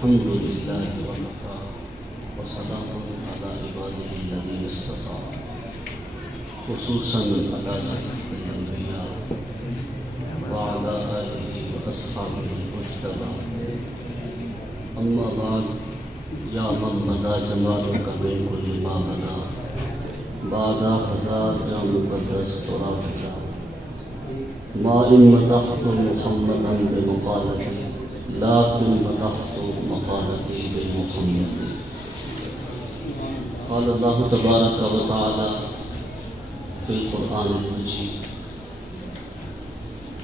الحمد لله وكفى وسلام على عباده الذين اصطفى خصوصا على سيد الانبياء وعلى اله واصحابه المجتبى اما بعد یا من مدى جمالك من كل ما بدا بعد هزار جام مقدس ترافدا ما ان مدحت محمدا بمقالتي لكن مدحت مقالتي بمحمد. قال الله تبارك وتعالى في القرآن المجيد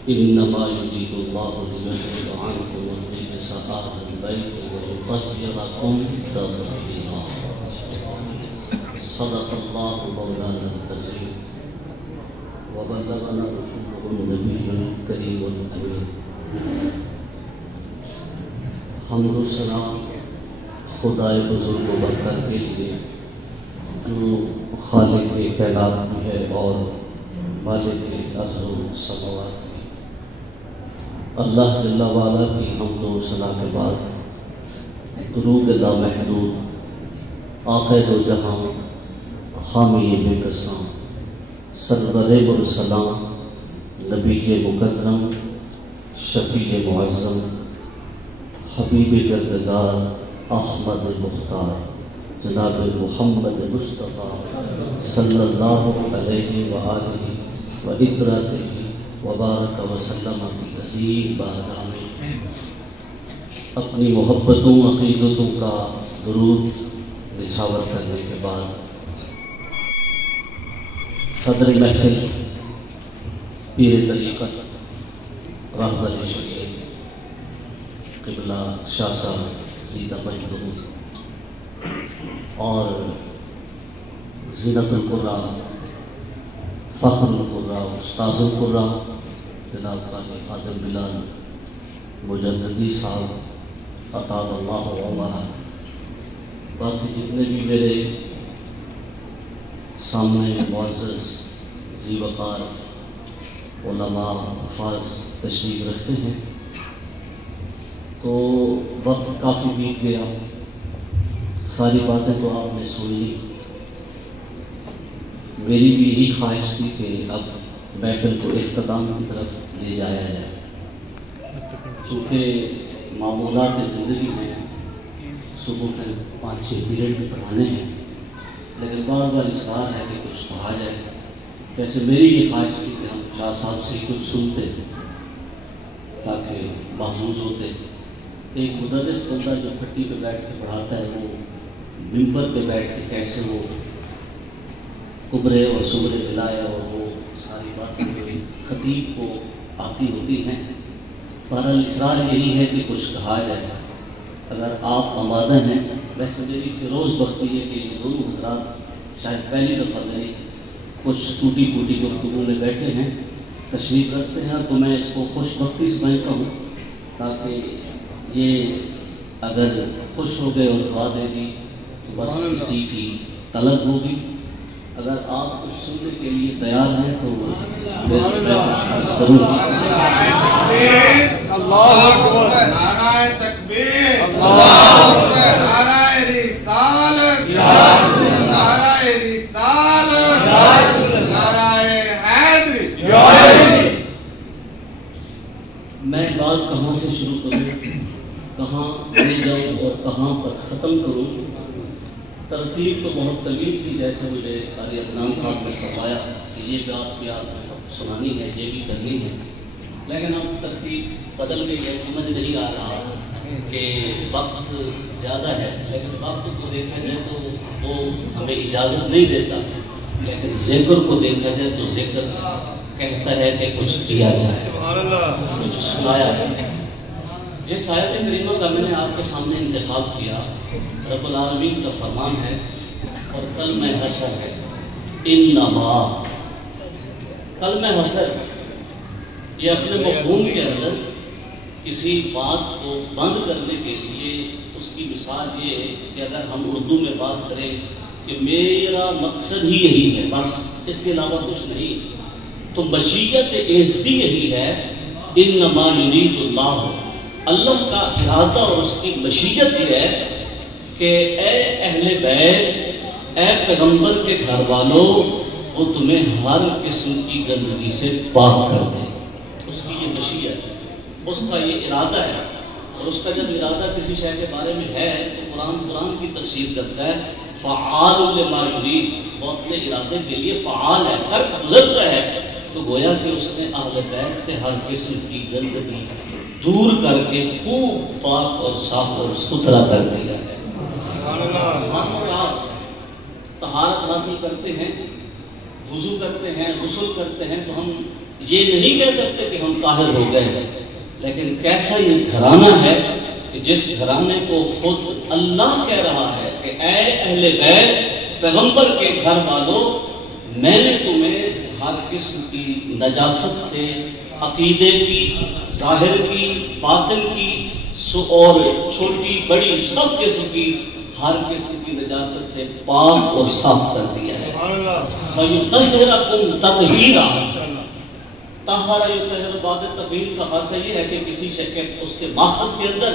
إنما يريد الله ليذهب عنكم الرجس أهل البيت ويطهركم تطهيرا. صدق الله مولانا العظيم وبلغنا رسوله النبي الكريم الأمين. حمد و ثنا خدائے بزرگ و برتر کے لیے جو خالق کائنات بھی ہے اور مالک ارض و سماوات کی. اللہ جل وعلا کی حمد و ثنا کے بعد درود لامحدود آقا دو جہاں حامی بے کساں سرور مرسلاں نبی مکرم شفیع معظم حبیب گردگار احمد مختار جناب محمد مصطفیٰ صلی اللہ علیہ وآلہ وإطراتہ وبارک وسلم کی عظیم بارگاہ میں اپنی محبتوں عقیدتوں کا درود نچھاور کرنے کے بعد صدر محفل پیر طریقت رہبر شریعت قبلہ شاہ صاحب زیدہ مجدود اور زینت القرآن فخر القرآن استاذ القرآن جناب قاضی خادم بلال مجددی صاحب اطال اللہ عمرہ، باقی جتنے بھی میرے سامنے معزز ذی وقار علماء حفاظ تشریف رکھتے ہیں. تو وقت کافی بیت گیا، ساری باتیں تو آپ نے سن لی. میری بھی یہی خواہش تھی کہ اب محفل کو اختتام کی طرف لے جایا جائے، چونکہ معمولات زندگی میں صبح میں 5-6 پیریڈ میں پڑھانے ہیں، لیکن بار بار اصرار ہے کہ کچھ پڑھا جائے. ویسے میری یہ خواہش تھی کہ ہم شاہ صاحب سے کچھ سنتے تاکہ محظوظ ہوتے. ایک مدرس بندہ جو پھٹی پہ بیٹھ کے پڑھاتا ہے وہ ممبر پہ بیٹھ کے کیسے وہ کبرے اور سبرے ملائے اور وہ ساری باتیں جو خطیب کو آتی ہوتی ہیں. بہرحال اصرار یہی ہے کہ کچھ کہا جائے. اگر آپ آمادہ ہیں، ویسے میری فیروز بختی ہے کہ یہ دونوں حضرات شاید پہلی دفعہ نہیں کچھ ٹوٹی پھوٹی گفتگو میں بیٹھے ہیں، تشریف رکھتے ہیں، تو میں اس کو خوش بختی سمجھتا ہوں. تاکہ یہ اگر خوش ہو گئے اور دعا دے دی تو بس کسی کی طلب ہوگی. اگر آپ کچھ سننے کے لیے تیار ہیں تو میں کچھ عرض کروں گا. اللہ اکبر، نعرہ تکبیر، اللہ اکبر، نعرہ رسالت، نعرہ رسالت، نعرہ حیدری. میں بات کہاں سے شروع کروں، کہاں لے جاؤں اور کہاں پر ختم کروں؟ ترتیب تو بہت طویل تھی، جیسے مجھے قاری عدنان صاحب نے فرمایا کہ یہ بات بھی آپ کو سنانی ہے، یہ بھی کرنی ہے. لیکن اب ترتیب بدل گئی ہے، سمجھ نہیں آ رہا کہ وقت زیادہ ہے، لیکن وقت کو دیکھا جائے تو وہ ہمیں اجازت نہیں دیتا. لیکن ذکر کو دیکھا جائے تو ذکر کہتا ہے کہ کچھ دیا جائے، کچھ سنایا جائے. جس آیت کریمہ کا میں نے آپ کے سامنے انتخاب کیا، رب العالمین کا فرمان ہے اور کلمہ حسر ہے. انما کلمہ حسر یہ اپنے مفہوم کے اندر کسی بات کو بند کرنے کے لیے اس کی مثال یہ ہے کہ اگر ہم اردو میں بات کریں کہ میرا مقصد ہی یہی ہے، بس اس کے علاوہ کچھ نہیں، تو مشیت ایزدی یہی ہے انما یرید اللہ اللہ کا ارادہ اور اس کی مشیت یہ ہے کہ اے اہل بیت، اے پیغمبر کے گھر والوں، وہ تمہیں ہر قسم کی گندگی سے پاک کر دے۔ اس کی یہ مشیت، اس کا یہ ارادہ ہے، اور اس کا جب ارادہ کسی شے کے بارے میں ہے تو قرآن کی تفسیر کرتا ہے فعال لما یرید، وہ اپنے ارادے کے لیے فعال ہے، کر گزرتا ہے۔ تو گویا کہ اس نے اہل بیت سے ہر قسم کی گندگی دور کر کے خوب پاک اور صاف اور ستھرا کر دیا ہے۔ ہم اور آپ طہارت حاصل کرتے ہیں، وضو کرتے ہیں، غسل کرتے ہیں، تو ہم یہ نہیں کہہ سکتے کہ ہم طاہر ہو گئے ہیں، لیکن کیسا یہ گھرانہ ہے کہ جس گھرانے کو خود اللہ کہہ رہا ہے کہ اے اہل بیت، پیغمبر کے گھر والوں، میں نے تمہیں ہر قسم کی نجاست سے، عقیدے کی، ظاہر کی، باطن کی، اور چھوٹی بڑی سب قسم کی، ہر قسم کی نجاست سے پاک اور صاف کر دیا ہے۔ وَيُطَهِّرَكُمْ تَطْهِيرًا، طہارا یطہر باب تفعیل کا خاصہ یہ ہے کہ کسی شے کے اس کے ماخذ کے اندر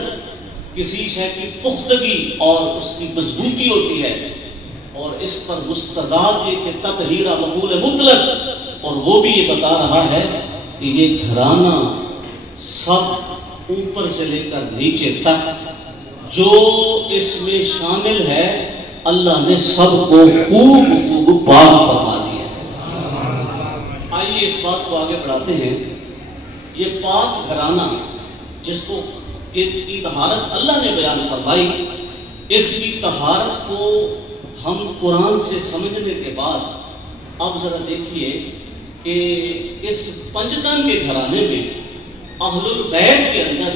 کسی شے کی پختگی اور اس کی مضبوطی ہوتی ہے، اور اس پر مستضاد یہ کہ تطہیرہ مفعول مطلق، اور وہ بھی یہ بتا رہا ہے کہ یہ گھرانہ سب اوپر سے لے کر نیچے تک جو اس میں شامل ہے، اللہ نے سب کو خوب پاک فرما دیا ہے۔ آئیے اس بات کو آگے بڑھاتے ہیں۔ یہ پاک گھرانہ جس کو کی طہارت اللہ نے بیان فرمائی، اس کی طہارت کو ہم قرآن سے سمجھنے کے بعد اب ذرا دیکھیے کہ اس پنجتن کے گھرانے میں اہل البیت کے اندر،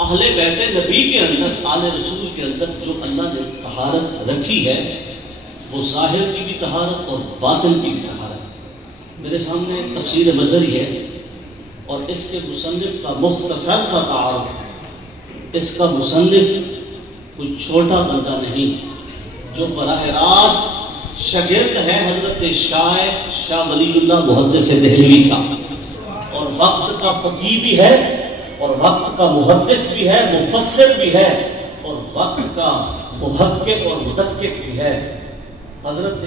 اہل بیت نبی کے اندر، آل رسول کے اندر جو اللہ نے طہارت رکھی ہے، وہ ظاہر کی بھی طہارت اور باطن کی بھی طہارت۔ میرے سامنے تفسیر مظہری ہے اور اس کے مصنف کا مختصر سا تعارف۔ اس کا مصنف کوئی چھوٹا بندہ نہیں، جو براہ راست شاگرد ہے حضرت شاہ ولی اللہ محدث دہلوی کا، اور وقت کا فقیہ بھی ہے، اور وقت کا محدث بھی ہے، مفسر بھی ہے، اور وقت کا محقق اور مدقق بھی ہے۔ حضرت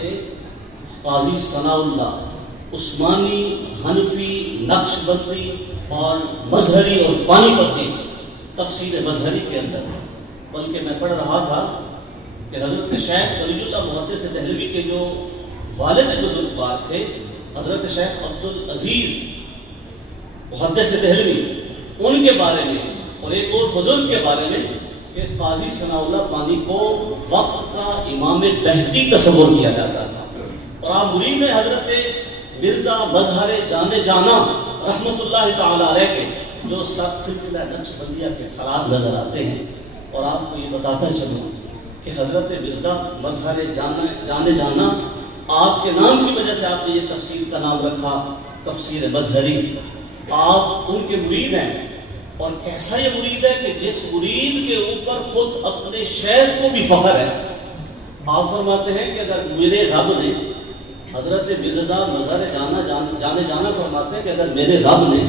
قاضی ثناء اللہ عثمانی، حنفی، نقش بندی اور مظہری اور پانی پتی تفسیر مظہری کے اندر، بلکہ میں پڑھ رہا تھا کہ حضرت شیخ ولی اللہ محدث دہلوی کے جو والد بزرگوار تھے، حضرت شیخ عبدالعزیز محدث دہلوی، ان کے بارے میں اور ایک اور بزرگ کے بارے میں کہ قاضی ثناء اللہ پانی کو وقت کا امام مہدی تصور کیا جاتا تھا، اور آپ مرید ہیں حضرت مرزا مظہر جانے جانا رحمت اللہ تعالی علیہ کے، جو سلسلہ نقش بندیہ کے سرات نظر آتے ہیں۔ اور آپ کو یہ بتاتا چلوں کہ حضرت مرزا مظہر جانے جانا، آپ کے نام کی وجہ سے آپ نے یہ تفسیر کا نام رکھا تفسیر مظہری۔ آپ ان کے مرید ہیں، اور کیسا یہ مرید ہے کہ جس مرید کے اوپر خود اپنے شیخ کو بھی فخر ہے۔ آپ فرماتے ہیں کہ اگر میرے رب نے، حضرت مرزا مظہر جانے جانا فرماتے ہیں کہ اگر میرے رب نے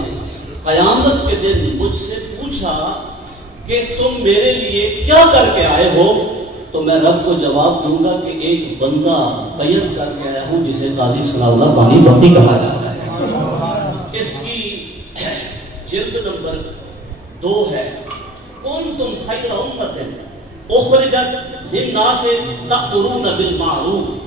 قیامت کے دن مجھ سے پوچھا کہ تم میرے لیے کیا کر کے آئے ہو، تو میں رب کو جواب دوں گا کہ ایک بندہ بیعت کر کے آیا ہوں جسے قاضی ثناء اللہ پانی پتی کہا جاتا ہے۔ اس کی جلد نمبر 2 ہے، کنتم خیر امت اخرجت للناس تأمرون بالمعروف۔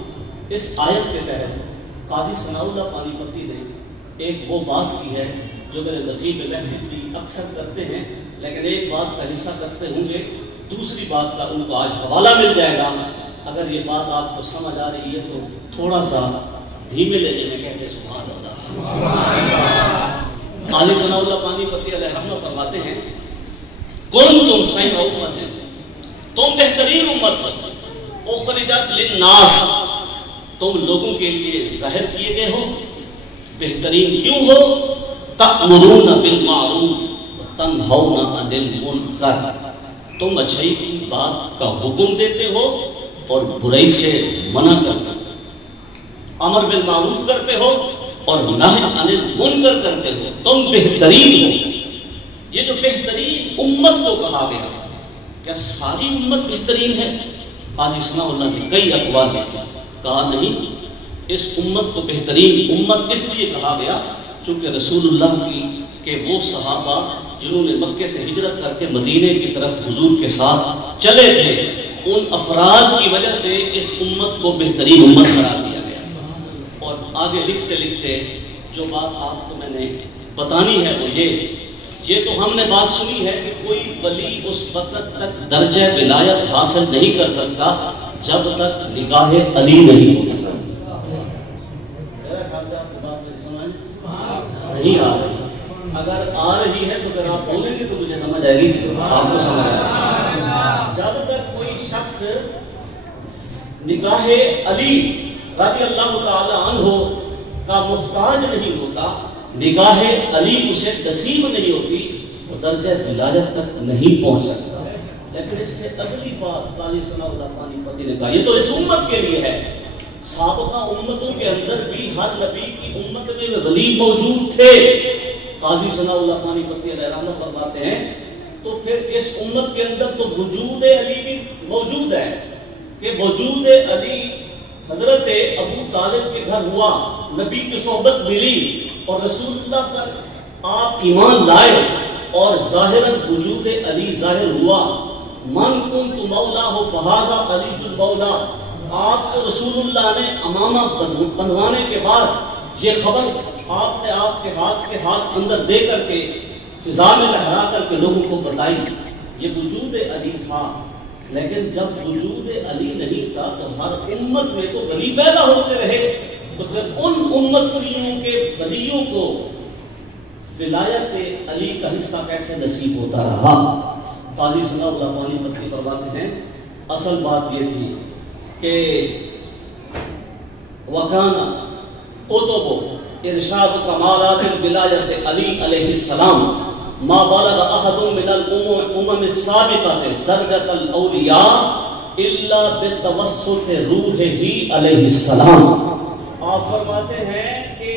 اس آیت کے تحت قاضی ثناء اللہ پانی پتی نے ایک وہ بات کی ہے جو میرے نقیب محفل بھی اکثر کرتے ہیں، لیکن ایک بات کا حصہ کرتے ہوں گے، دوسری بات کا ان کو آج حوالہ مل جائے گا۔ اگر یہ بات آپ کو سمجھ آ رہی ہے تو تھوڑا سا دھیمے لے جائیں، کہتے سبحان اللہ۔ قاضی ثناء اللہ پانی پتی علیہ الرحمہ فرماتے ہیں، کنتم خیر امت، تم بہترین امت ہو، اخرجت للناس، تم لوگوں کے لیے ظاہر کیے گئے ہو، بہترین کیوں ہو؟ تأمرون بالمعروف وتنہون عن المنکر، تم اچھائی کی بات کا حکم دیتے ہو اور برائی سے منع کرتے ہو، امر بالمعروف کرتے ہو اور نہی عن المنکر کرتے ہو، تم بہترین ہو۔ یہ جو بہترین امت کو کہا گیا، کیا ساری امت بہترین ہے؟ قاضی ثناء اللہ نے کئی اقوال لکھے، کہا نہیں، اس امت کو بہترین امت اس لیے کہا گیا چونکہ رسول اللہ کے وہ صحابہ جنہوں نے مکے سے ہجرت کر کے مدینے کی طرف حضور کے ساتھ چلے تھے، ان افراد کی وجہ سے اس امت کو بہترین امت قرار دیا گیا۔ اور آگے لکھتے لکھتے جو بات آپ کو میں نے بتانی ہے وہ یہ تو ہم نے بات سنی ہے کہ کوئی ولی اس وقت تک درجہ ولایت حاصل نہیں کر سکتا جب تک نگاہ علی نہیں ہوتا۔ نہیں آ رہی، اگر آ رہی ہے تو اگر آپ بولیں گے تو مجھے سمجھ آئے گی، آپ کو سمجھ آئے گا۔ جب تک کوئی شخص نگاہ علی رضی اللہ تعالی عنہ کا محتاج نہیں ہوتا، نگاہ علی اسے نصیب نہیں ہوتی، تو درجہ ولایت تک نہیں پہنچ سکتا۔ لیکن اس سے اگلی بات قاضی ثناء اللہ پانی پتی نے کہا، یہ تو اس امت کے لیے ہے، سابقہ امتوں کے اندر بھی ہر نبی کی امت میں ولی موجود تھے۔ قاضی ثناء اللہ پانی پتی علیہ رحمت فرماتے ہیں تو پھر اس امت کے اندر تو وجود علی بھی موجود ہے کہ وجود علی حضرت ابو طالب کے گھر ہوا، نبی کی صحبت ملی اور رسول اللہ پر آپ ایمان لائے اور ظاہراً وجود علی ظاہر ہوا۔ من کنت مولا فہذا علی المولا، آپ کو رسول اللہ نے امامہ بنوانے کے بعد یہ خبر آپ نے آپ کے ہاتھ اندر دے کر کے فضا میں لہرا کر کے لوگوں کو بتائی، یہ وجود علی تھا۔ لیکن جب وجود علی نہیں تھا تو ہر امت میں تو ولی پیدا ہوتے رہے، تو پھر ان امتیوں کے ولیوں کو ولایت علی کا حصہ کیسے نصیب ہوتا رہا؟ قاضی ثناء اللہ پانی پتی فرماتے ہیں اصل بات یہ تھی کہ وَكَانَ قُطُبُ ارشاد کمالات الولایت علی علیہ السلام ما بلغ احد من الامم السابقہ درجۃ الاولیاء الا بتوسط روحہ علیہ السلام۔ آپ فرماتے ہیں کہ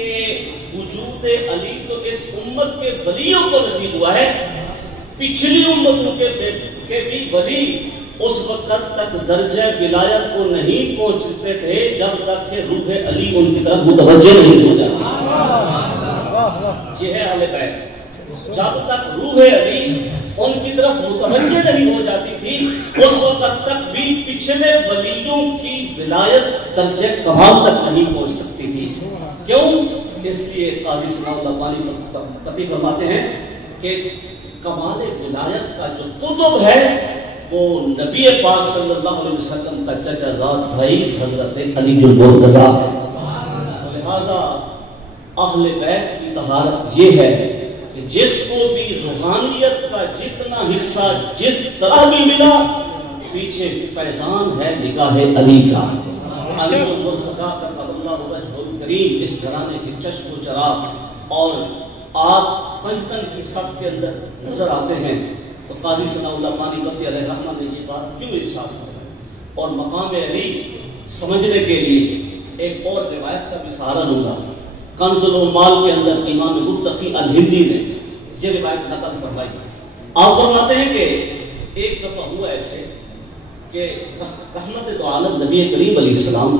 وجود علی تو اس امت کے ولیوں کو نصیب ہوا ہے، پچھلی امتوں کے بھی ولی اس وقت تک درجہ ولایت کو نہیں پہنچتے تھے جب تک کہ روح علی ان کی طرف متوجہ نہیں ہو جاتی۔ یہ ہے اہل بیت، جب تک روح علی ان کی طرف متوجہ نہیں ہو جاتی تھی اس وقت تک بھی پچھلے ولیوں کی ولایت درجہ کمال تک نہیں پہنچ سکتی تھی۔ کیوں؟ اس لیے قاضی ثناء اللہ پانی پتی فرماتے ہیں کہ کمال ولایت کا جو قطب ہے وہ نبی پاک صلی اللہ علیہ وسلم کا چچا زاد بھائی حضرت علی المرتضیٰ ہے۔ لہذا اہل بیت کی طہارت یہ ہے کہ جس کو بھی روحانیت کا جتنا حصہ جس طرح بھی ملا، پیچھے فیضان ہے نگاہ علی کا۔ علی المرتضیٰ کا اللہ وجہ الکریم اس گھرانے کے چشم و چراغ، اور آپ پنجتن کی صف کے اندر نظر آتے ہیں تو قاضی ثناء اللہ پانی پتی علیہ رحمہ نے یہ بات کیوں ارشاد فرمائی؟ اور مقام علی سمجھنے کے لیے ایک اور روایت کا بھی سہارا لوں گا۔ کنز العمال کے اندر امام متقی الہندی نے یہ روایت نقل فرمائی۔ آپ فرماتے ہیں کہ ایک دفعہ ہوا ایسے کہ رحمت دو عالم نبی کریم علیہ السلام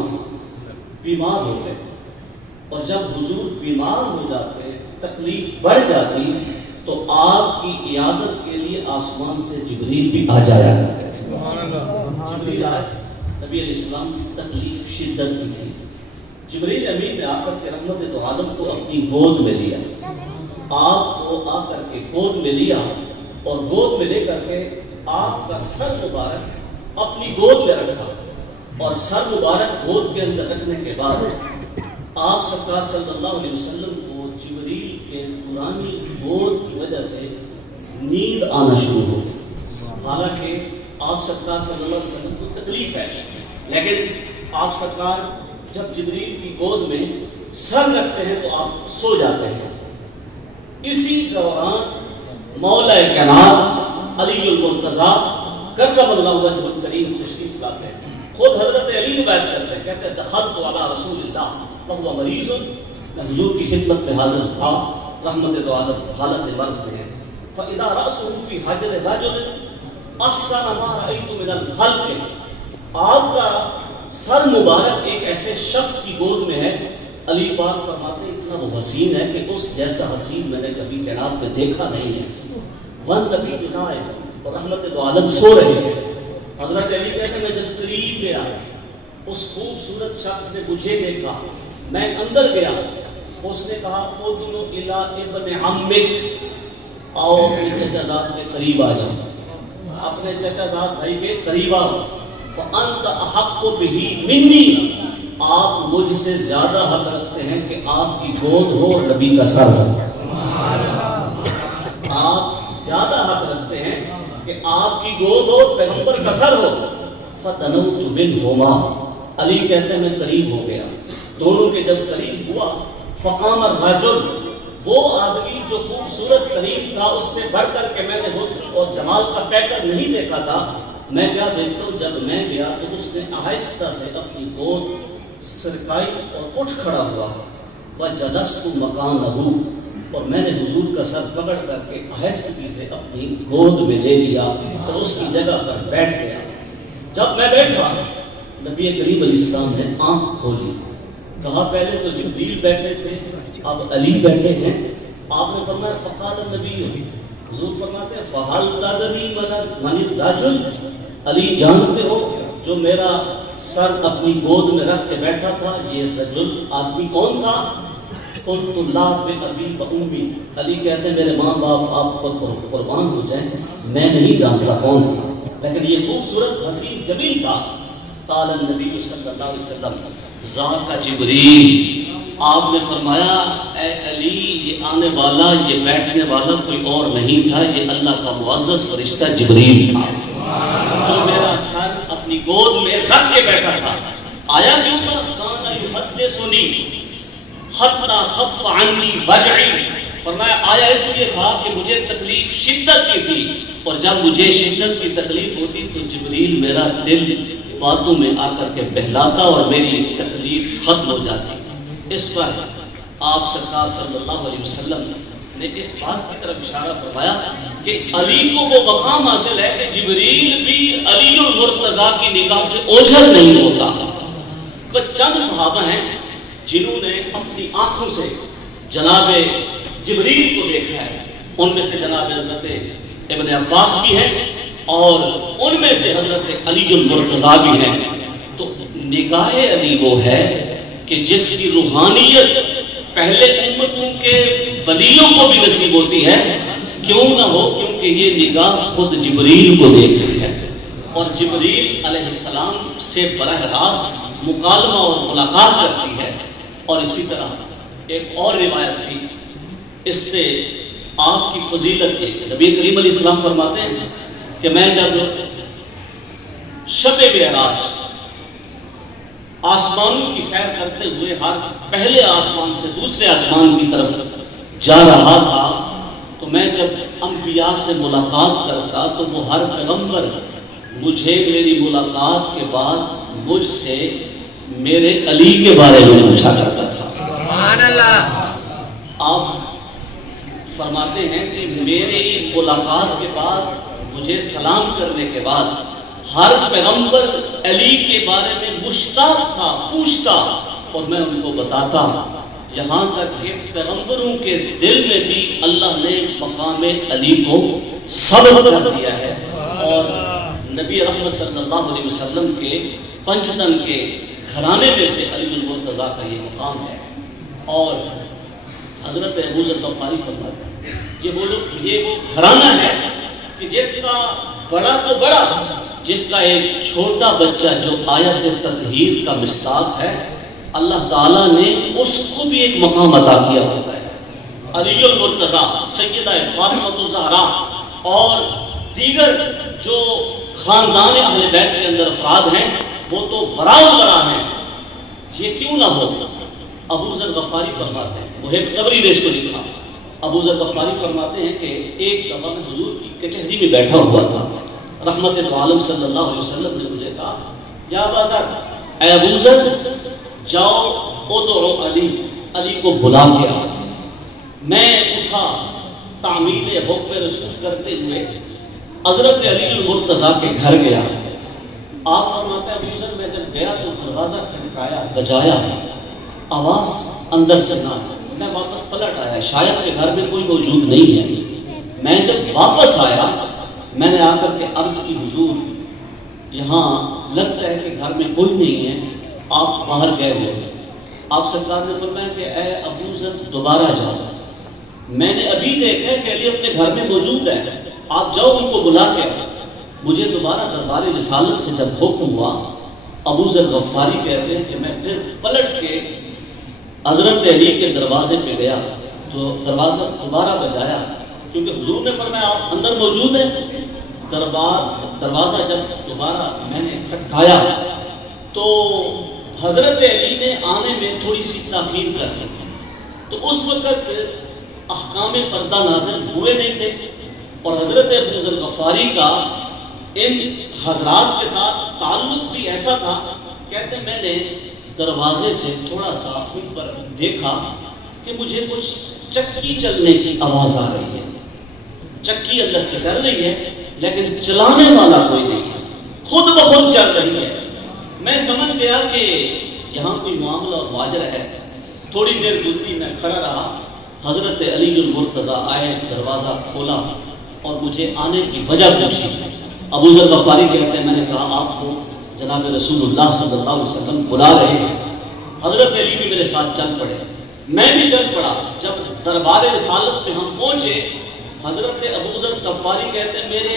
بیمار ہو گئے، اور جب حضور بیمار ہو جاتے، تکلیف بڑھ جاتی، تو آپ کی عیادت کے لیے آسمان سے جبریل بھی آ جایا کرتے تھے۔ جبریل آئے، نبی علیہ السلام تکلیف شدت کی تھی، جبریل امین نے آ کر کے رحمت دو عالم کو اپنی گود میں لیا، آپ کو آ کر کے گود میں لیا، اور گود میں لے کر کے آپ کا سر مبارک اپنی گود میں رکھا، اور سر مبارک گود کے اندر رکھنے کے بعد آپ سرکار صلی اللہ علیہ وسلم کو جبریل کے پرانی گود کی وجہ سے نیند آنا شروع ہو گئی۔ حالانکہ آپ سرکار صلی اللہ علیہ وسلم کو تکلیف ہے، لیکن آپ سرکار جب جبریل کی گود میں سر رکھتے ہیں تو آپ سو جاتے ہیں۔ اسی دوران مولا کائنات علی المرتضیٰ کرم اللہ وجہ الکریم تشریف لاتے ہیں۔ خود حضرت علی روایت کرتے ہیں، کہتے ہیں دخلت علی رسول اللہ وہو مریض، میں حضور کی خدمت میں حاضر تھا، رحمت دو عالم حالت مرض میں ہے۔ فَإِذَا رَأْسُهُ فِي حَجْرِ رَجُلٍ أَحْسَنَ مَا رَأَيْتُ مِنَ الْخَلْقِ، آپ کا سر مبارک ایک ایسے شخص کی گود میں ہے، علی پاک فرماتے ہیں اتنا وہ حسین ہے کہ اس جیسا حسین میں نے کبھی کائنات میں دیکھا نہیں ہے۔ ون نبی بنائے اور رحمت دو عالم سو رہے ہیں۔ حضرت علی کہتے ہیں میں جب قریب گیا اس خوبصورت شخص نے مجھے دیکھا، میں اندر گیا، اس نے کہا اُدْنُ إِلَىٰ ابن عمک، آؤ اپنے چچا زاد کے قریب آ جاؤ، اپنے چچا زاد بھائی کے قریب آؤ۔ فَأَنْتَ أَحَقُّ بِهِ مِنِّي، آپ مجھ سے زیادہ حق رکھتے ہیں کہ آپ کی گود ہو اور نبی کا سر ہو۔ آپ زیادہ حق رکھتے ہیں کہ آپ کی گود ہو، پیغمبر کا سر ہو۔ فَدَنَوْتُ مِنْهُمَا، علی کہتے ہیں میں قریب ہو گیا، دونوں کے جب قریب ہوا، فقام الرجل، وہ آدمی جو خوبصورت قریب تھا اس سے بڑھ کر کے میں نے حسن اور جمال کا پیکر نہیں دیکھا تھا، میں کیا دیکھتا ہوں جب میں گیا تو اس نے آہستہ سے اپنی گود سرکائی اور اٹھ کھڑا ہوا، وَجَلَسْتُ مَكَانَهُ، اور میں نے حضور کا سر پکڑ کر کے آہستگی سے اپنی گود میں لے لیا اور اس کی جگہ پر بیٹھ گیا۔ جب میں بیٹھا نبی کریم علیہ السلام نے آنکھ کھولی، کہا پہلے تو جبریل بیٹھے تھے اب علی بیٹھے ہیں۔ آپ نے فرمایا فقال النبی، حضور فرماتے ہیں فَهَلْ تَدْرِي مَنِ الرَّجُلُ، علی جانتے ہو جو میرا سر اپنی گود میں رکھ کے بیٹھا تھا یہ رجل آدمی کون تھا؟ قُلْتُ لَا بِأَبِي وَأُمِّي، علی کہتے ہیں میرے ماں باپ آپ کو قربان ہو جائیں میں نہیں جانتا کون تھا، لیکن یہ خوبصورت حسین جمیل تھا۔ قال النبی صلی اللہ علیہ وسلم ذاک جبریل، آپ نے فرمایا اے علی یہ آنے والا یہ بیٹھنے والا کوئی اور نہیں تھا، یہ اللہ کا معزز فرشتہ جبریل تھا جو میرا سر اپنی گود میں رکھ کے بیٹھا تھا۔ آیا کیوں تھا؟ کانا یحدثنی حتی خف عنی وجعی، فرمایا آیا اس لیے تھا کہ مجھے تکلیف شدت کی تھی، اور جب مجھے شدت کی تکلیف ہوتی تو جبریل میرا دل باتوں میں آ کر کے بہلاتا اور میری تکلیف ختم ہو جاتی۔ اس پر آپ سرکار صلی اللہ علیہ وسلم نے اس بات کی طرف اشارہ فرمایا کہ علی کو وہ مقام حاصل ہے کہ جبریل بھی علی المرتضیٰ کی نگاہ سے اوجھل نہیں ہوتا۔ تو چند صحابہ ہیں جنہوں نے اپنی آنکھوں سے جناب جبریل کو دیکھا ہے، ان میں سے جناب حضرت ابن عباس بھی ہیں اور ان میں سے حضرت علی المرتضیٰ بھی ہیں۔ تو نگاہ علی وہ ہے کہ جس کی روحانیت پہلے امتوں کے ولیوں کو بھی نصیب ہوتی ہے، کیوں نہ ہو کیونکہ یہ نگاہ خود جبریل کو دیکھتی ہے، اور جبریل علیہ السلام سے براہ راست مکالمہ اور ملاقات کرتی ہے۔ اور اسی طرح ایک اور روایت بھی اس سے آپ کی فضیلت ہے، نبی کریم علیہ السلام فرماتے ہیں کہ میں جب شب معراج آسمانوں کی سیر کرتے ہوئے ہر پہلے آسمان سے دوسرے آسمان کی طرف جا رہا تھا تو میں جب انبیاء سے ملاقات کرتا تو وہ ہر پیغمبر مجھے میری ملاقات کے بعد مجھ سے میرے علی کے بارے میں پوچھا جاتا تھا۔ سبحان اللہ۔ آپ فرماتے ہیں کہ میری ملاقات کے بعد مجھے سلام کرنے کے بعد ہر پیغمبر علی کے بارے میں مشتاق تھا، پوچھتا، اور میں ان کو بتاتا، یہاں تک کہ پیغمبروں کے دل میں بھی اللہ نے مقام علی کو ثبت کر دیا ہے، اور نبی رحمت صلی اللہ علیہ وسلم کے پنجتن کے گھرانے میں سے علی المرتضیٰ کا یہ مقام ہے۔ اور حضرت ابو ذر غفاری فرماتے ہیں یہ وہ گھرانہ ہے کہ جس کا بڑا تو بڑا، جس کا ایک چھوٹا بچہ جو آیت تطہیر کا مصداق ہے، اللہ تعالیٰ نے اس کو بھی ایک مقام عطا کیا ہوتا ہے۔ علی المرتضیٰ، سیدہ فاطمہ الزہرا اور دیگر جو خاندان اہل بیت کے اندر افراد ہیں وہ تو وراء الورا ہیں، یہ کیوں نہ ہو؟ ابو ذر غفاری فرماتے ہیں، محب قبری نے اس کو لکھا، ابو ذر غفاری فرماتے ہیں کہ ایک دفعہ میں حضور کی کچہری میں بیٹھا ہوا تھا، رحمت عالم صلی اللہ علیہ وسلم نے مجھے کہا یا ابا ذر، اے ابو ذر جاؤ ادعو علی، علی کو بلا کے آ۔ میں اٹھا تعمیل حکم رسول کرتے ہوئے حضرت علی المرتضیٰ کے گھر گیا. آپ فرماتے ہیں ابو ذر میں جب گیا تو دروازہ کھٹکھایا, بجایا, آواز اندر سے نہ آئی. میں واپس پلٹ آیا, شاید کہ گھر میں کوئی موجود نہیں ہے. میں جب واپس آیا میں نے آ کر کے عرض کی حضور یہاں لگتا ہے کہ گھر میں کوئی نہیں ہے, آپ باہر گئے ہوئے ہیں. آپ سرکار نے فرمایا کہ اے ابو ذر دوبارہ جاؤ, میں نے ابھی دیکھا کہ علی اپنے گھر میں موجود ہے, آپ جاؤ ان کو بلا کے. مجھے دوبارہ دربار رسالت سے جب حکم ہوا, ابو ذر غفاری کہتے ہیں کہ میں پھر پلٹ کے حضرت علی کے دروازے پہ گیا تو دروازہ دوبارہ بجایا, کیونکہ حضور نے فرمایا آپ اندر موجود ہیں. دروازہ جب دوبارہ میں نے کھٹکھایا تو حضرت علی نے آنے میں تھوڑی سی تاخیر کر دی. تو اس وقت احکام پردہ نازل ہوئے نہیں تھے, اور حضرت ابو ذر غفاری کا ان حضرات کے ساتھ تعلق بھی ایسا تھا. کہتے ہیں میں نے دروازے سے تھوڑا سا اوپر دیکھا کہ مجھے کچھ چکی چلنے کی آواز آ رہی ہے. چکی اندر سے کر رہی ہے لیکن چلانے والا کوئی نہیں ہے, خود بخود چل رہی ہے. میں سمجھ گیا کہ یہاں کوئی معاملہ اور ماجرا ہے. تھوڑی دیر گزری, میں کھڑا رہا. حضرت علی المرتضیٰ آئے, دروازہ کھولا اور مجھے آنے کی وجہ پوچھی. ابو ذر غفاری کہتے ہیں میں نے کہا آپ کو جناب رسول اللہ صلی اللہ علیہ وسلم بلا رہے ہیں. حضرت علی بھی میرے ساتھ چل پڑے, میں بھی چل پڑا. جب دربار رسالت پہ ہم پہنچے, حضرت ابو ذر غفاری کہتے ہیں میرے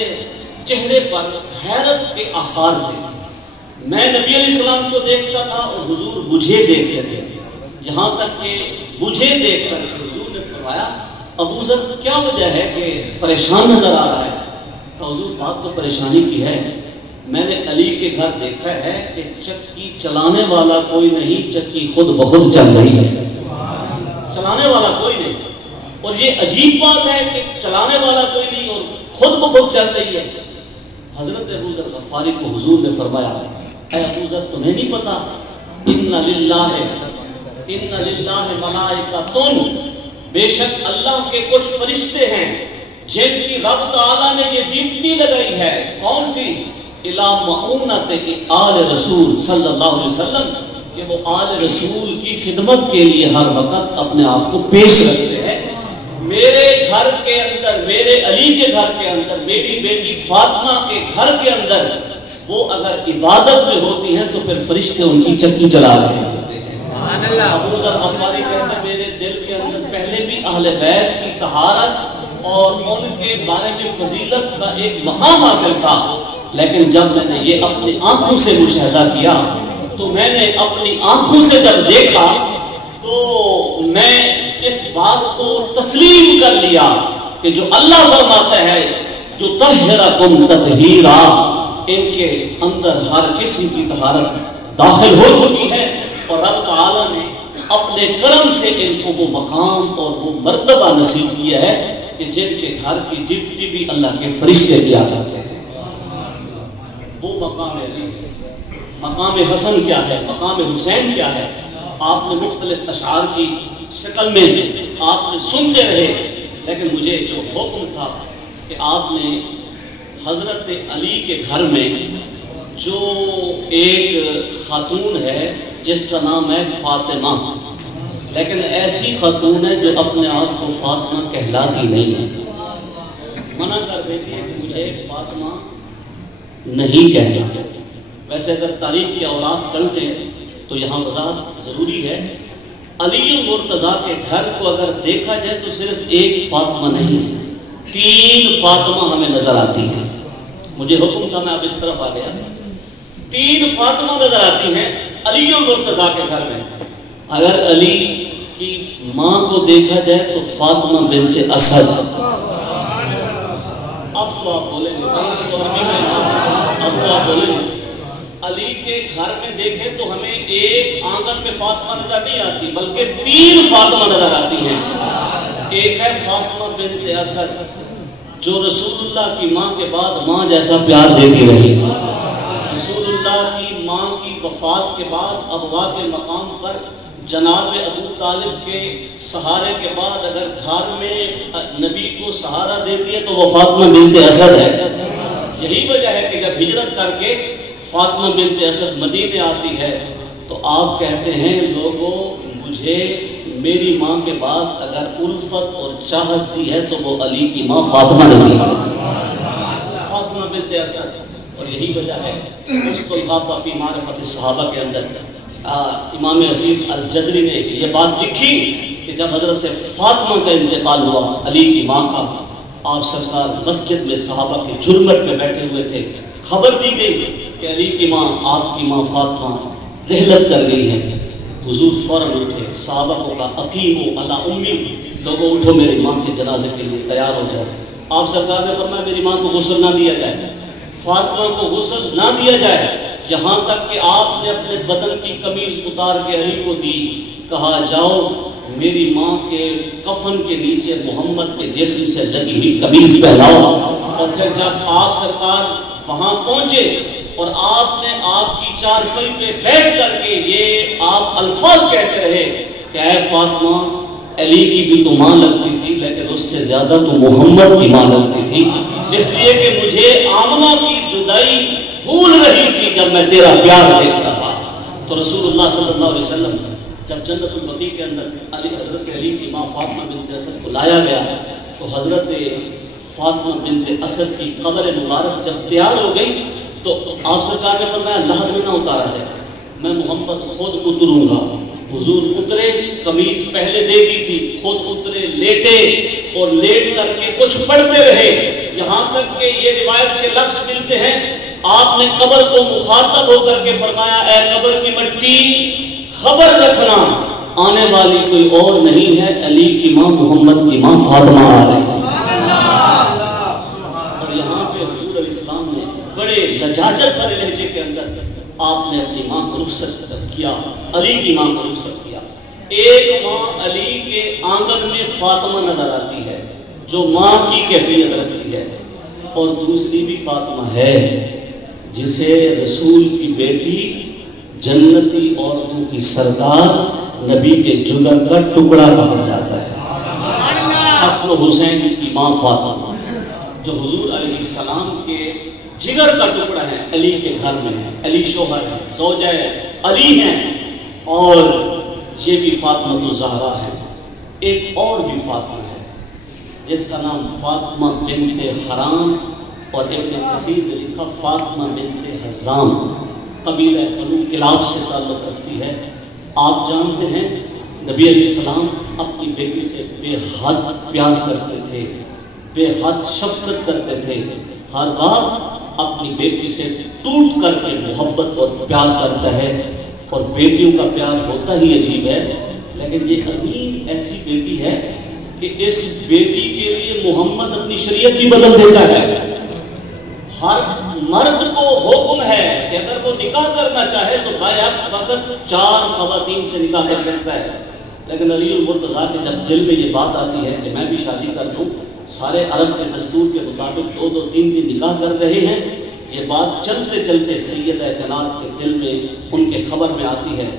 چہرے پر حیرت کے آثار تھے. میں نبی علیہ السلام کو دیکھتا تھا اور حضور مجھے دیکھتے تھے, یہاں تک کہ مجھے دیکھ کر حضور نے فرمایا ابو ذر کیا وجہ ہے کہ پریشان نظر آ رہا ہے؟ تو حضور بات تو پریشانی کی ہے, میں نے علی کے گھر دیکھا ہے کہ چکی چلانے والا کوئی نہیں, چکی خود بخود چل رہی ہے, چلانے والا کوئی نہیں. اور یہ عجیب بات ہے کہ چلانے والا کوئی نہیں اور خود بخود چل رہی ہے. حضرت ابو ذر غفاری کو حضور نے فرمایا اے ابو ذر تمہیں نہیں پتا ان للہ ملائکۃ, بے شک اللہ کے کچھ فرشتے ہیں جن کی رب تعالیٰ نے یہ ڈیوٹی لگائی ہے. کون سی؟ الی معونۃ آل رسول صلی اللہ علیہ وسلم, کہ وہ آل رسول کی خدمت کے لیے ہر وقت اپنے آپ کو پیش رکھتے ہیں. میرے گھر کے اندر, میرے علی کے گھر کے اندر, میری بیٹی فاطمہ کے گھر کے اندر وہ اگر عبادت میں ہوتی ہیں تو پھر فرشتے ان کی چکی چلا رہے ہیں. ابو ذر غفاری کہتے ہیں میرے دل کے اندر پہلے بھی اہل بیت کی طہارت اور ان کے بارے میں فضیلت کا ایک مقام حاصل تھا, لیکن جب میں نے یہ اپنی آنکھوں سے مشاہدہ کیا تو میں نے اپنی آنکھوں سے جب دیکھا تو میں اس بات کو تسلیم کر لیا کہ جو اللہ فرماتا ہے جو طہرکم تطہیرا, ان کے اندر ہر قسم کی طہارت داخل ہو چکی ہے, اور رب تعالیٰ نے اپنے کرم سے ان کو وہ مقام اور وہ مرتبہ نصیب کیا ہے کہ جن کے گھر کی ڈیوٹی بھی اللہ کے فرشتے کیا کرتے ہیں. وہ مقام علی, مقام حسن کیا ہے, مقام حسین کیا ہے, آپ نے مختلف اشعار کی شکل میں آپ نے سنتے رہے, لیکن مجھے جو حکم تھا کہ آپ نے حضرت علی کے گھر میں جو ایک خاتون ہے جس کا نام ہے فاطمہ, لیکن ایسی خاتون ہے جو اپنے آپ کو فاطمہ کہلاتی نہیں ہے, منع کر دیتی ہے کہ مجھے ایک فاطمہ نہیں کہنا. ویسے اگر تاریخ کے اوراق پڑھتے تو یہاں وضاحت ضروری ہے. علی المرتضیٰ کے گھر کو اگر دیکھا جائے تو صرف ایک فاطمہ نہیں, 3 فاطمہ ہمیں نظر آتی ہیں. مجھے حکم تھا, میں اب اس طرف آ گیا, 3 فاطمہ نظر آتی ہیں علی المرتضیٰ کے گھر میں. اگر علی کی ماں کو دیکھا جائے تو فاطمہ بنت اسد. اب تو آپ بولیں گے, اب تو آپ بولیں گے, علی کے گھر میں دیکھیں تو ہمیں ایک آنگن میں فاطمہ نظر نہیں آتی بلکہ 3 فاطمہ نظر آتی ہیں. ایک ہے فاطمہ بنت اسد جو رسول اللہ کی ماں کے بعد ماں جیسا پیار دیتی رہی. رسول اللہ کی ماں کی وفات کے بعد ابوا کے مقام پر جناب ابو طالب کے سہارے کے بعد اگر گھر میں نبی کو سہارا دیتی ہے تو وہ فاطمہ بنت اسد ہے. یہی وجہ ہے کہ جب ہجرت کر کے فاطمہ بنت اسد مدینے آتی ہے تو آپ کہتے ہیں لوگوں مجھے میری ماں کے بعد اگر الفت اور چاہت دی ہے تو وہ علی کی ماں فاطمہ نے دی ہے، فاطمہ بنت اسد. اور یہی وجہ ہے اس الغابہ فی معرفت الصحابہ کے اندر امام عزیز الجزری نے یہ بات لکھی کہ جب حضرت فاطمہ کا انتقال ہوا علی کی ماں کا، آپ سرکار مسجد میں صحابہ کے جھرمٹ میں بیٹھے ہوئے تھے، خبر دی گئی کہ علی کی ماں آپ کی ماں فاطمہ رحلت کر گئی ہے. حضور فوراً اٹھے، صحابہ کو کہا اقیموا علی امی، لوگوں اٹھو میری ماں کے جنازے کے لیے تیار ہو جاؤ. آپ سرکار نے فرمایا میری ماں کو غسل نہ دیا جائے، فاطمہ کو غسل نہ دیا جائے، یہاں تک کہ آپ نے اپنے بدن کی قمیض اتار کے علی کو دی. کہا جاؤ میری ماں کے کفن کے نیچے محمد کے جسم سے ڈھکی ہوئی قمیض پہناؤ. اور پھر جب آپ سرکار وہاں پہنچے اور آپ نے آپ کی چارپائی پہ بیٹھ کر کے یہ آپ الفاظ کہتے رہے کہ اے فاطمہ علی کی بھی تو ماں لگتی تھی لیکن اس سے زیادہ تو محمد کی ماں لگتی تھی، اس لیے کہ مجھے آمنہ کی جدائی بھول رہی تھی جب میں تیرا پیار دیکھتا تھا. تو رسول اللہ صلی اللہ علیہ وسلم جب جنت البقیع کے اندر حضرت علی کی ماں فاطمہ بنت اسد کو لایا گیا تو حضرت فاطمہ بنت اسد کی قبر مبارک جب تیار ہو گئی تو آپ سرکار نے فرمایا لحد میں نہ اتارا جائے، میں محمد خود اتروں گا. حضور اترے، قمیض پہلے دے دی تھی، خود اترے، لیٹے اور لیٹ کر کے کچھ پڑھتے رہے، یہاں تک کہ یہ روایت کے لفظ ملتے ہیں آپ نے قبر کو مخاطب ہو کر کے فرمایا اے قبر کی مٹی خبر رکھنا آنے والی کوئی اور نہیں ہے، علی کی ماں محمد کی ماں فاطمہ آ رہی ہے. اور یہاں پہ حضور علیہ السلام نے بڑے لجاجت بھرے لہجے کے اندر آپ نے اپنی ماں کو رخصت کیا، علی کی ماں کو رخصت کیا. ایک ماں علی کے آنگن میں فاطمہ نظر آتی ہے جو ماں کی کیفیت رکھتی ہے، اور دوسری بھی فاطمہ ہے جسے رسول کی بیٹی جنتی عورتوں کی سردار نبی کے جگر کا ٹکڑا کہا جاتا ہے. حسن و حسین کی ماں فاطمہ جو حضور علیہ السلام کے جگر کا ٹکڑا ہے، علی کے گھر میں ہے، علی شوہر ہے، زوجہ علی ہیں، اور یہ بھی فاطمہ الزہرا ہے. ایک اور بھی فاطمہ ہے جس کا نام فاطمہ بنت حرام اور ابن کثیر نے لکھا فاطمہ بنت حزام، قبیلہ بنو کلاب سے تعلق رکھتی ہے. آپ جانتے ہیں نبی علیہ السلام اپنی بیٹی سے بے حد پیار کرتے تھے، بے حد شفقت کرتے تھے. ہر بار اپنی بیٹی سے ٹوٹ کر کے محبت اور پیار کرتا ہے، اور بیٹیوں کا پیار ہوتا ہی عجیب ہے، لیکن یہ عظیم ایسی بیٹی ہے کہ اس بیٹی کے لیے محمد اپنی شریعت بھی بدل دیتا ہے. ہر مرد کو حکم ہے کہ اگر وہ نکاح کرنا چاہے تو بیک وقت 4 خواتین سے نکاح کر سکتا ہے، لیکن علی المرتضیٰ کے جب دل میں یہ بات آتی ہے کہ میں بھی شادی کر لوں، سارے عرب کے دستور کے مطابق 2-2 3 نکاح کر رہے ہیں، یہ بات چلتے چلتے سیدہ کائنات کے دل میں ان کے خبر میں آتی ہے.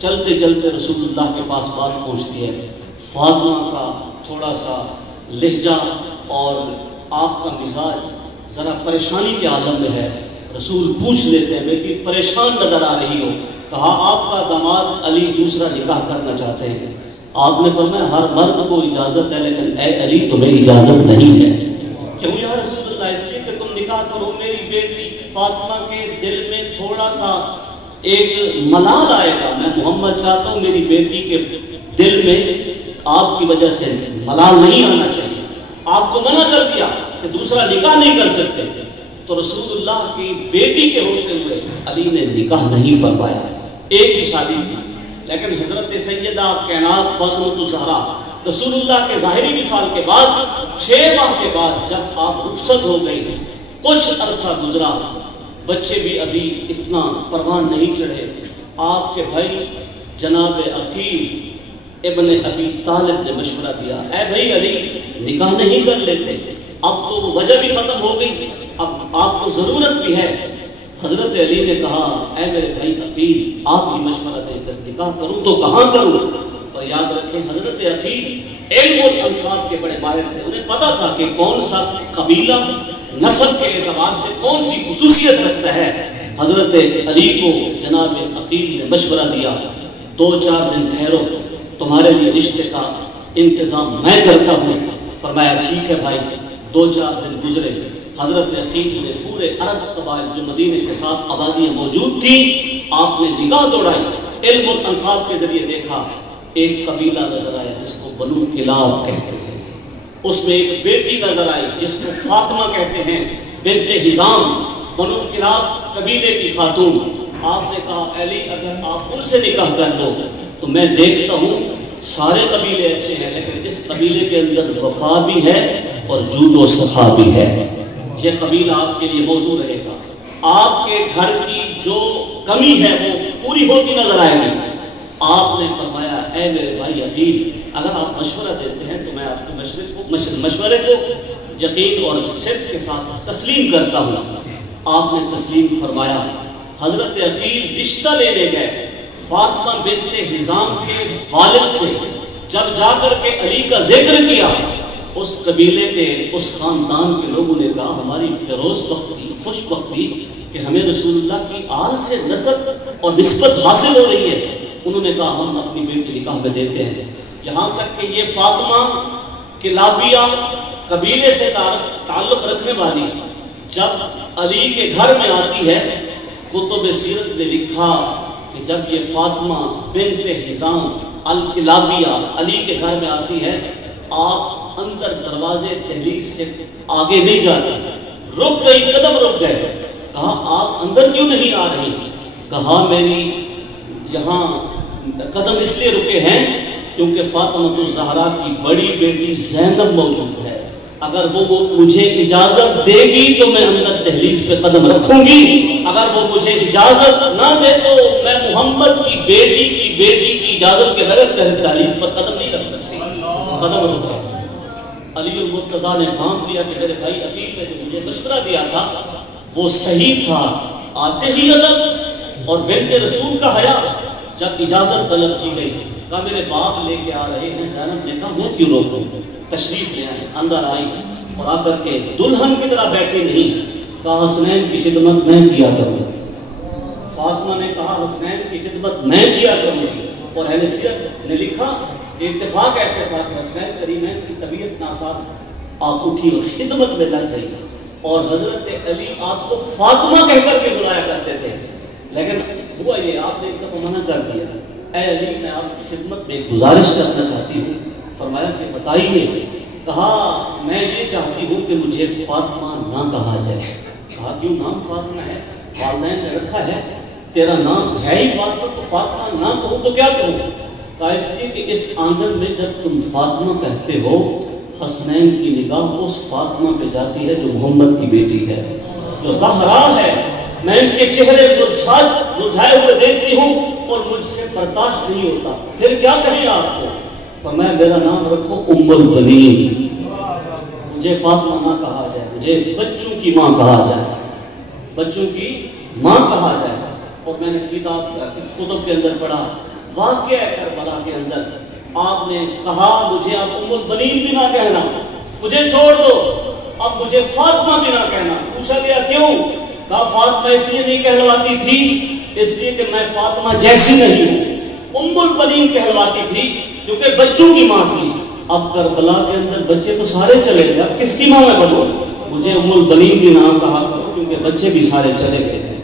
چلتے چلتے رسول اللہ کے پاس بات پہنچتی ہے. فاطمہ کا تھوڑا سا لہجہ اور آپ کا مزاج ذرا پریشانی کے عالم میں ہے. رسول پوچھ لیتے ہیں بیٹی پریشان نظر آ رہی ہو. کہا آپ کا داماد علی دوسرا نکاح کرنا چاہتے ہیں. آپ نے فرمایا ہر مرد کو اجازت ہے لیکن اے علی تمہیں اجازت نہیں ہے. کیوں یا رسول اللہ؟ اس لیے کہ تم نکاح کرو، میری بیٹی فاطمہ کے دل میں تھوڑا سا ایک ملال آئے گا. میں محمد چاہتا ہوں میری بیٹی کے دل میں آپ کی وجہ سے ملال نہیں آنا چاہیے. آپ کو منع کر دیا کہ دوسرا نکاح نہیں کر سکتے. تو رسول اللہ کی بیٹی کے ہوتے ہوئے علی نے نکاح نہیں فرمایا. ایک ہی شادی تھی، لیکن حضرت سیدہ کائنات فاطمہ الزہرا رسول اللہ کے ظاہری وصال کے بعد 6 ماہ کے بعد جب آپ رخصت ہو گئی، کچھ عرصہ گزرا، بچے بھی ابھی اتنا پروان نہیں چڑھے. آپ کے بھائی جناب عقیل ابن ابی طالب نے مشورہ دیا اے بھائی علی نکاح نہیں کر لیتے، اب تو وجہ بھی ختم ہو گئی، اب آپ کو ضرورت بھی ہے. حضرت علی نے کہا اے میرے بھائی عقیل آپ کی مشورہ دے کر نکاح کروں تو کہاں کروں؟ اور یاد رکھیں حضرت عقیل علم اور انصاف کے بڑے ماہر تھے، انہیں پتا تھا کہ کون سا قبیلہ نسب کے اعتبار سے کون سی خصوصیت رکھتا ہے۔ حضرت علی کو جناب عقیل نے مشورہ دیا 2-4 دن ٹھہرو، تمہارے لیے رشتے کا انتظام میں کرتا ہوں۔ فرمایا ٹھیک ہے بھائی۔ 2-4 دن گزرے، حضرت عقیل نے پورے عرب قبائل جو مدینے کے ساتھ آبادیاں موجود تھیں آپ نے نگاہ دوڑائی، علم اور انصاف کے ذریعے دیکھا، ایک قبیلہ نظر آیا جس کو بنو کلاب کہتے ہیں، اس میں ایک بیٹی نظر آئی جس کو فاطمہ کہتے ہیں بنت حزام، بنو کلاب قبیلے کی خاتون۔ آپ نے کہا علی اگر آپ ان سے نکاح کر دو تو میں دیکھتا ہوں سارے قبیلے اچھے ہیں لیکن اس قبیلے کے اندر وفا بھی ہے اور جود و صفا بھی ہے، یہ قبیلہ آپ کے لیے موضوع رہے گا، آپ کے گھر کی جو کمی ہے وہ پوری ہوتی نظر آئے گی۔ آپ نے فرمایا اے میرے بھائی عقیل اگر آپ مشورہ دیتے ہیں تو میں آپ کے مشورے کو یقین اور صدق کے ساتھ تسلیم کرتا ہوں۔ آپ نے تسلیم فرمایا۔ حضرت عقیل رشتہ لینے گئے فاطمہ بنت حزام کے والد سے، جب جا کر کے علی کا ذکر کیا اس قبیلے کے اس خاندان کے لوگوں نے کہا ہماری فیروز بختی خوش بختی کہ ہمیں رسول اللہ کی آل سے نسب اور نسبت حاصل ہو رہی ہے۔ انہوں نے کہا ہم اپنی بیٹی نکاح میں دیتے ہیں، یہاں تک کہ یہ فاطمہ کلابیہ قبیلے سے تعلق رکھنے والی جب علی کے گھر میں آتی ہے، کتب سیرت نے لکھا کہ جب یہ فاطمہ بنت حزام الکلابیہ علی کے گھر میں آتی ہے آپ اندر دروازے دہلیز سے آگے نہیں جاتے، رک گئی، قدم رک گئے۔ کہا آپ اندر کیوں نہیں آ رہی؟ کہا میری یہاں قدم اس لیے رکے ہیں کیونکہ فاطمہ الزہرا کی بڑی بیٹی زینب موجود ہے، اگر وہ مجھے اجازت دے گی تو میں اندر دہلیز پہ قدم رکھوں گی، اگر وہ مجھے اجازت نہ دے تو میں محمد کی بیٹی کی اجازت کے بغیر دہلیز پر قدم نہیں رکھ سکتی۔ قدم رک گئے۔ علی المرتضیٰ نے مان لیا کہ میرے بھائی عقیل نے جو مجھے مشورہ دیا تھا وہ صحیح تھا، آتے ہی ادب اور بنت رسول کا حیا۔ جب اجازت طلب کی گئی کہا میرے باپ لے کے آ رہے ہیں، زینب نے کہا میں کیوں روکوں، تشریف لے آئے، اندر آئی اور آ کر کے دلہن کی طرح بیٹھی نہیں، کہا حسنین کی خدمت میں کیا کروں گی۔ فاطمہ نے کہا حسنین کی خدمت میں کیا کروں گی، اور اہل سیرت نے لکھا کہ اتفاق ایسے تھا کہ حسنین کریمین کی طبیعت ناساز، آپ اٹھی اور خدمت میں لگ گئی، اور حضرت علی آپ کو فاطمہ کہہ کر کے بلایا کرتے تھے، لیکن ہوا یہ آپ نے ایک دفعہ منع کر دیا۔ اے علی میں آپ کی خدمت میں ایک گزارش کرنا چاہتی ہوں۔ فرمایا کہ بتائیے۔ کہا میں یہ چاہتی ہوں کہ مجھے فاطمہ نہ کہا جائے۔ کہا کیوں، نام فاطمہ ہے، والدین نے رکھا ہے، تیرا نام ہے ہی فاطمہ، تو فاطمہ نہ کہوں تو کیا کہوں؟ کہا اس لیے کہ اس آنگن میں جب تم فاطمہ کہتے ہو حسنین کی نگاہ اس فاطمہ پہ جاتی ہے جو محمد کی بیٹی ہے، جو زہرا ہے، میں ان کے چہرے مرجھائے ہوئے دیکھتی ہوں اور مجھ سے برداشت نہیں ہوتا، پھر کیا کہیں آپ کو؟ فرمایا میرا نام رکھو ام البنین، مجھے فاطمہ نہ کہا جائے، مجھے بچوں کی ماں کہا جائے، بچوں کی ماں کہا جائے۔ اور میں نے کتب کے اندر پڑھا واقعہ کربلا کے اندر آپ نے کہا مجھے اب ام البنین بھی نہ کہنا، مجھے چھوڑ دو، اب مجھے فاطمہ بھی نہ کہنا۔ پوچھا گیا کیوں؟ کہا فاطمہ اس لیے نہیں کہلواتی تھی اس لیے کہ میں فاطمہ جیسی نہیں ہوں، ام البنین کہلواتی تھی کیونکہ بچوں کی ماں تھی۔ اب کربلا کے اندر بچے تو سارے چلے گئے، اب کس کی ماں میں بنوں؟ مجھے ام البنین بھی نام کہا کرو کیونکہ بچے بھی سارے چلے گئے تھے۔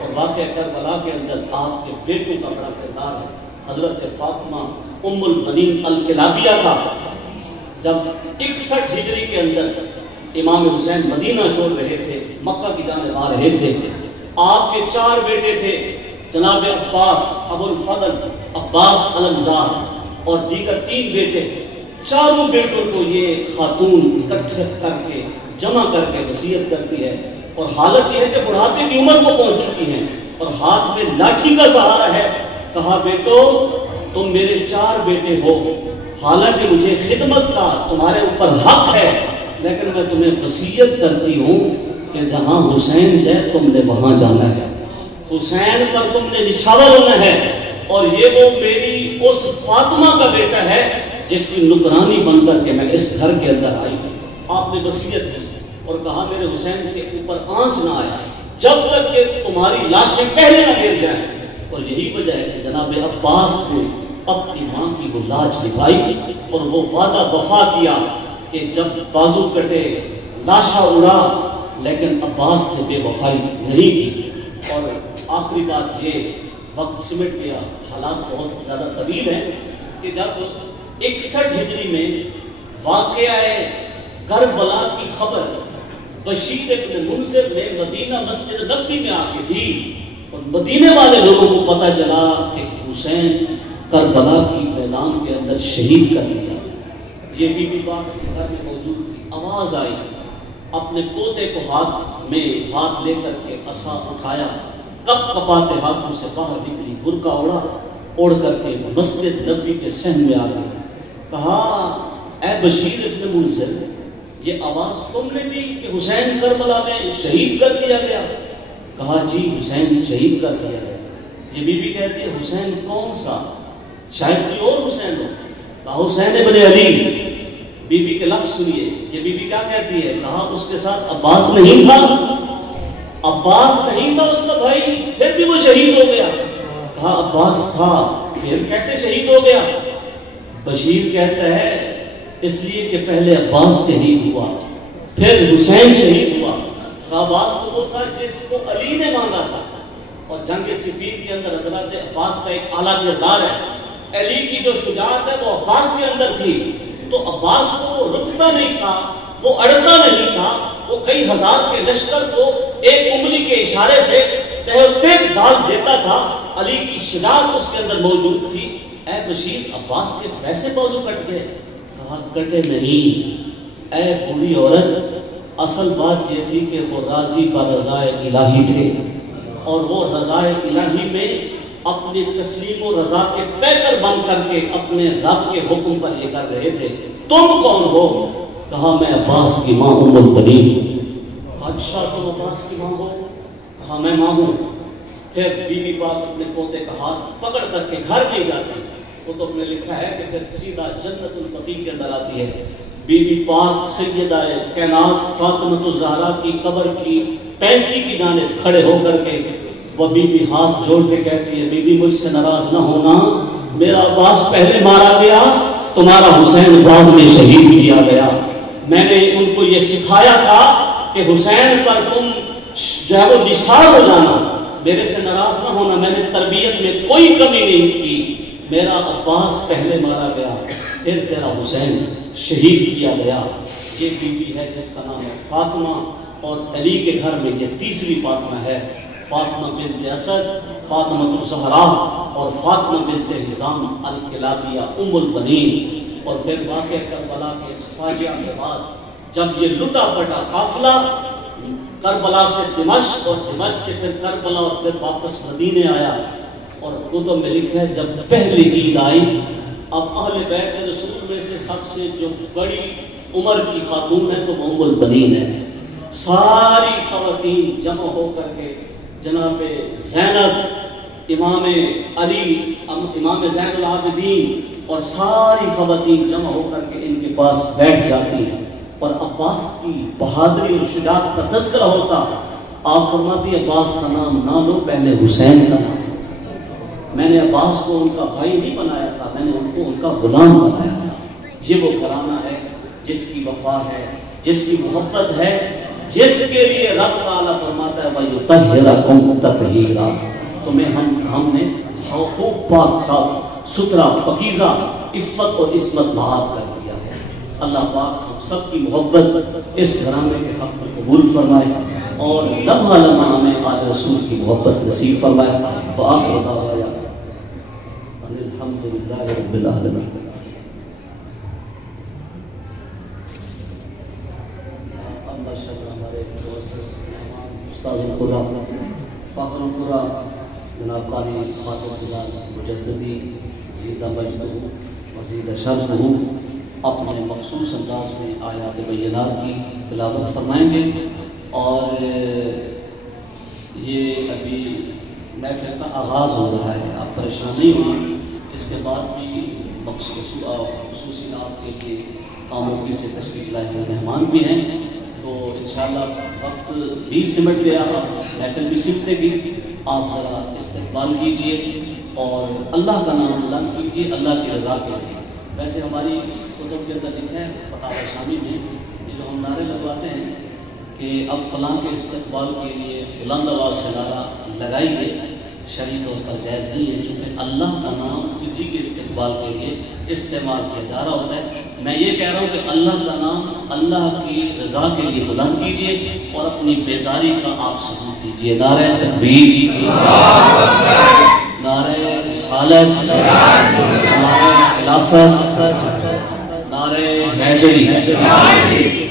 اور واقعہ کربلا کے اندر آپ کے بیٹوں کا بڑا کردار ہے۔ حضرت فاطمہ ام البنین الکلابیہ کا جب 61 ہجری کے اندر امام حسین مدینہ چھوڑ رہے تھے، مکہ کی جانب آ رہے تھے، آپ کے 4 بیٹے تھے، جناب عباس، ابو الفضل، عباس علمدار اور دیگر 3 بیٹے۔ چاروں بیٹوں کو یہ خاتون اکٹھے کر کے جمع کر کے وصیت کرتی ہے، اور حالت یہ ہے کہ بڑھاپے کی عمر کو پہنچ چکی ہیں اور ہاتھ میں لاٹھی کا سہارا ہے۔ کہا بیٹو تم میرے 4 بیٹے ہو، حالانکہ مجھے خدمت کا تمہارے اوپر حق ہے، لیکن میں تمہیں وصیت کرتی ہوں کہ جہاں حسین جائے تم نے وہاں جانا ہے، حسین پر تم نے نچھاور ہونا ہے، اور یہ وہ میری اس فاطمہ کا بیٹا ہے جس کی نکرانی بن کر کے میں اس گھر کے اندر آئی ہوں۔ آپ نے وصیت کی اور کہا میرے حسین کے اوپر آنچ نہ آیا جب تک کہ تمہاری لاشیں پہلے نہ گر جائیں، اور یہی وجہ ہے کہ جناب عباس نے اپنی ماں کی وہ لاج نبھائی اور وہ وعدہ وفا کیا کہ جب بازو کٹے لاشا اڑا، لیکن عباس نے بے وفائی نہیں کی۔ اور آخری بات یہ، وقت سمٹ گیا، حالات بہت زیادہ طویل ہیں، کہ جب 61 ہجری میں واقعہ کربلا کی خبر بشیر ابن منذر نے مدینہ مسجد نبوی میں آ کے دی، اور مدینے والے لوگوں کو پتہ چلا کہ حسین کربلا کی میدان کے اندر شہید کر دیا۔ یہ بی بی پاک کے گھر میں موجود تھی، آواز آئی، اپنے پوتے کو ہاتھ لے کر کے عصا اٹھایا، کپ کپاتے ہاتھوں سے باہر نکلی، برقع اوڑھ کر کے مسجد نبوی کے صحن میں آ گئی، کہا اے بشیر ابن منذر، یہ آواز تم نے دی کہ حسین کربلا میں شہید کر دیا گیا؟ کہا جی حسین شہید کر دیا گیا۔ یہ بی بی کہتی ہے حسین کون سا؟ شاید کوئی اور حسین ہو۔ کہا حسین ابن علی۔ بی بی کے لفظ سنیے، یہ بی بی کیا کہتی ہے؟ کہا اس کے ساتھ عباس نہیں تھا؟ عباس نہیں تھا اس کا بھائی، پھر بھی وہ شہید ہو گیا؟ کہا عباس تھا، پھر کیسے شہید ہو گیا؟ بشیر کہتا ہے اس لیے کہ پہلے عباس شہید ہوا، پھر حسین شہید ہوا۔ کہا عباس تو وہ تھا جس کو علی نے مانگا تھا، اور جنگ صفین کے اندر حضرت عباس کا ایک اعلیٰ کردار ہے، علی کی جو شجاعت ہے وہ عباس کے اندر تھی، تو عباس کو وہ رکتا نہیں تھا، وہ اڑتا نہیں تھا، وہ کئی ہزار کے لشکر کو ایک انگلی کے اشارے سے تہتے ڈال دیتا تھا، علی کی شجاعت اس کے اندر موجود تھی۔ اے بشیر عباس کے ویسے بازو کٹ گئے؟ کہا کٹے نہیں اے بوڑھی عورت، اصل بات یہ تھی کہ وہ راضی پر رضائے الہی تھے، اور وہ رضائے الہی میں اپنی تسلیم و رضا کے پیکر بن کر کے اپنے رب کے حکم پر یہ کر رہے تھے۔ تم کون ہو؟ کہا میں عباس کی ماں ام البنین ہوں۔ اچھا تم عباس کی ماں ہو؟ کہا میں ماں ہوں۔ پھر بی بی پاک اپنے پوتے کا ہاتھ پکڑ کر کے گھر نہیں جاتی، وہ تو نے لکھا ہے کہ پھر سیدھا جنت البقیع کے اندر آتی ہے۔ بی بی پاک سیدہ کائنات فاطمہ الزہرا کی قبر کی 35 کی جانب کھڑے ہو کر کے وہ بی بی ہاتھ جوڑ کے کہتی ہے بی بی مجھ سے ناراض نہ ہونا، میرا عباس پہلے مارا گیا، تمہارا حسین بعد میں شہید کیا گیا۔ میں نے ان کو یہ سکھایا تھا کہ حسین پر تم جو ہے وہ نثار ہو جانا، میرے سے ناراض نہ ہونا، میں نے تربیت میں کوئی کمی نہیں کی، میرا عباس پہلے مارا گیا، پھر تیرا حسین شہید کیا گیا۔ یہ بی بی ہے جس کا نام ہے فاطمہ، اور علی کے گھر میں یہ تیسری فاطمہ ہے، فاطمہ بنت اسد، فاطمہ الزہرا اور فاطمہ بنت حزام الکلابیہ ام البنین۔ اور پھر واقعہ کربلا کے اس فاجعہ کے بعد جب یہ لٹا پٹا قافلہ کربلا سے دمشق اور دمشق سے پھر کربلا اور پھر واپس مدینے آیا، اور کتب میں لکھا ہے جب پہلی عید آئی، اب اہل بیت رسول میں سے سب سے جو بڑی عمر کی خاتون ہے تو وہ ام البنین ہے۔ ساری خواتین جمع ہو کر کے جناب زینب، امام علی، امام زین العابدین اور ساری خواتین جمع ہو کر کے ان کے پاس بیٹھ جاتی ہیں، اور عباس کی بہادری اور شجاعت کا تذکرہ ہوتا۔ آپ فرماتی عباس کا نام نہ لو، پہلے حسین کا نام۔ میں نے عباس کو ان کا بھائی نہیں بنایا تھا، میں نے ان کو ان کا غلام بنایا تھا۔ یہ وہ گھرانہ ہے جس کی وفا ہے، جس کی محبت ہے، جس کے لیے رب تعالیٰ فرماتا ہے وَيُطَهِّرَكُمْ تَطْهِيرًا، تمہیں ہم نے خوب پاک صاف ستھرا پاکیزہ عفت اور عصمت بحال کر دیا ہے۔ اللہ پاک ہم سب کی محبت اس گھرانے کے حق میں قبول فرمائے، اور لمحہ لمحہ ہمیں آل رسول کی محبت نصیب فرمائے۔ وآخر دعوانا ان الحمدللہ رب العالمین۔ ہمارے استاذ خدا فخر القرآن جناب قاری خاتم خدا مجددی زیدہ مجدہ وزیدہ شرف اپنے مخصوص انداز میں آیات بینات کی تلاوت فرمائیں گے۔ اور یہ ابھی محفل کا آغاز ہو رہا ہے، آپ پریشان نہیں ہوئے، اس کے بعد بھی خصوصی آپ کے لیے خاموشی سے تشریف لائے ہوئے مہمان بھی ہیں، تو انشاءاللہ وقت بھی سمٹ گیا، محفل بھی سمٹے گی، آپ ذرا استقبال کیجئے اور اللہ کا نام بلند کیجئے، اللہ کی رضا کے لیے۔ ویسے ہماری کتب کے اندر لکھا ہے فتاوی شامی میں، یہ جو ہم نعرے لگواتے ہیں کہ اب فلاں کے استقبال کے لیے بلند آواز سے نعرہ لگائیے، شرعی طور پر جائز نہیں ہے، کیونکہ اللہ کا نام کسی کے استقبال کے لیے استعمال کیا جا رہا ہوتا ہے۔ میں یہ کہہ رہا ہوں کہ اللہ کا نام اللہ کی رضا کے لیے بلند کیجئے اور اپنی بیداری کا آپ ثبوت دیجئے۔ نعرہ تکبیر، نعرہ رسالت، نعرہ خلافت، نعرہ حیدری۔